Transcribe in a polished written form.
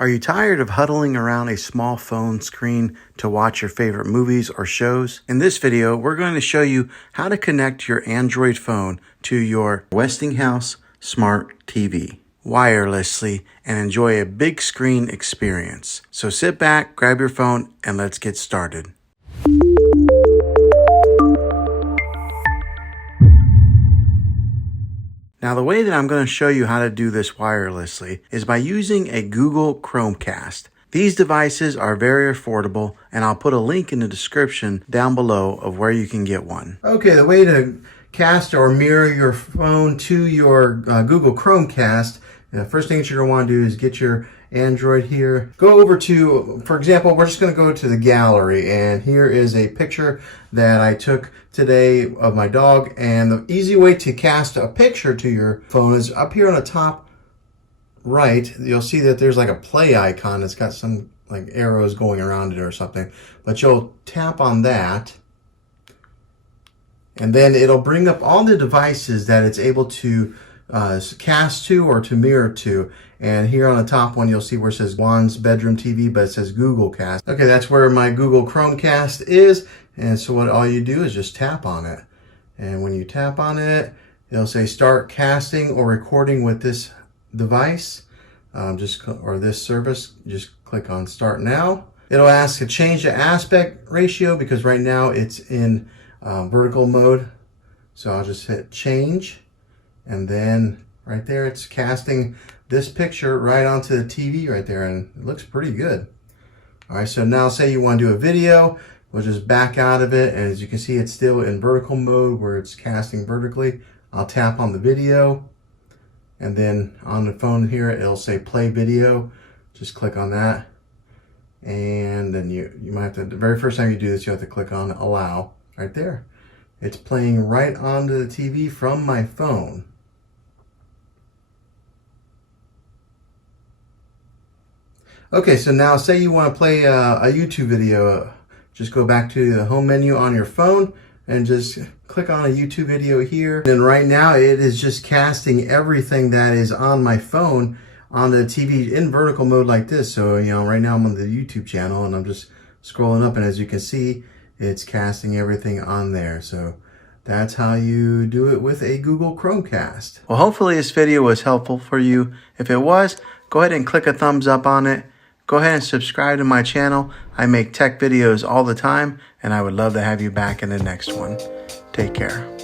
Are you tired of huddling around a small phone screen to watch your favorite movies or shows? In this video, we're going to show you how to connect your Android phone to your Westinghouse Smart TV wirelessly and enjoy a big screen experience. So sit back, grab your phone, and let's get started. Now, the way that I'm going to show you how to do this wirelessly is by using a Google Chromecast. These devices are very affordable, and I'll put a link in the description down below of where you can get one. Okay, the way to cast or mirror your phone to your Google Chromecast, the first thing that you're going to want to do is get your Android here. Go over to, for example, we're just going to go to the gallery, and here is a picture that I took today of my dog. And the easy way to cast a picture to your phone is up here on the top right. You'll see that there's like a play icon. It's got some like arrows going around it or something, but you'll tap on that, and then it'll bring up all the devices that it's able to cast to or to mirror to. And here on the top one, you'll see where it says Juan's bedroom TV, but it says Google Cast. Okay, that's where my Google Chromecast is. And so what all you do is just tap on it. And when you tap on it, it'll say start casting or recording with this device, or this service. Just click on start now. It'll ask to change the aspect ratio because right now it's in vertical mode. So I'll just hit change. And then right there, it's casting this picture right onto the TV right there, and it looks pretty good. All right, so now say you want to do a video, we'll just back out of it, and as you can see, it's still in vertical mode where it's casting vertically. I'll tap on the video, and then on the phone here, it'll say play video. Just click on that, and then you might have to, the very first time you do this, you have to click on allow right there. It's playing right onto the TV from my phone. Okay, so now say you want to play a YouTube video. Just go back to the home menu on your phone and just click on a YouTube video here. And right now it is just casting everything that is on my phone on the TV in vertical mode like this. So, you know, right now I'm on the YouTube channel and I'm just scrolling up, and as you can see, it's casting everything on there. So that's how you do it with a Google Chromecast. Well, hopefully this video was helpful for you. If it was, go ahead and click a thumbs up on it. Go ahead and subscribe to my channel. I make tech videos all the time, and I would love to have you back in the next one. Take care.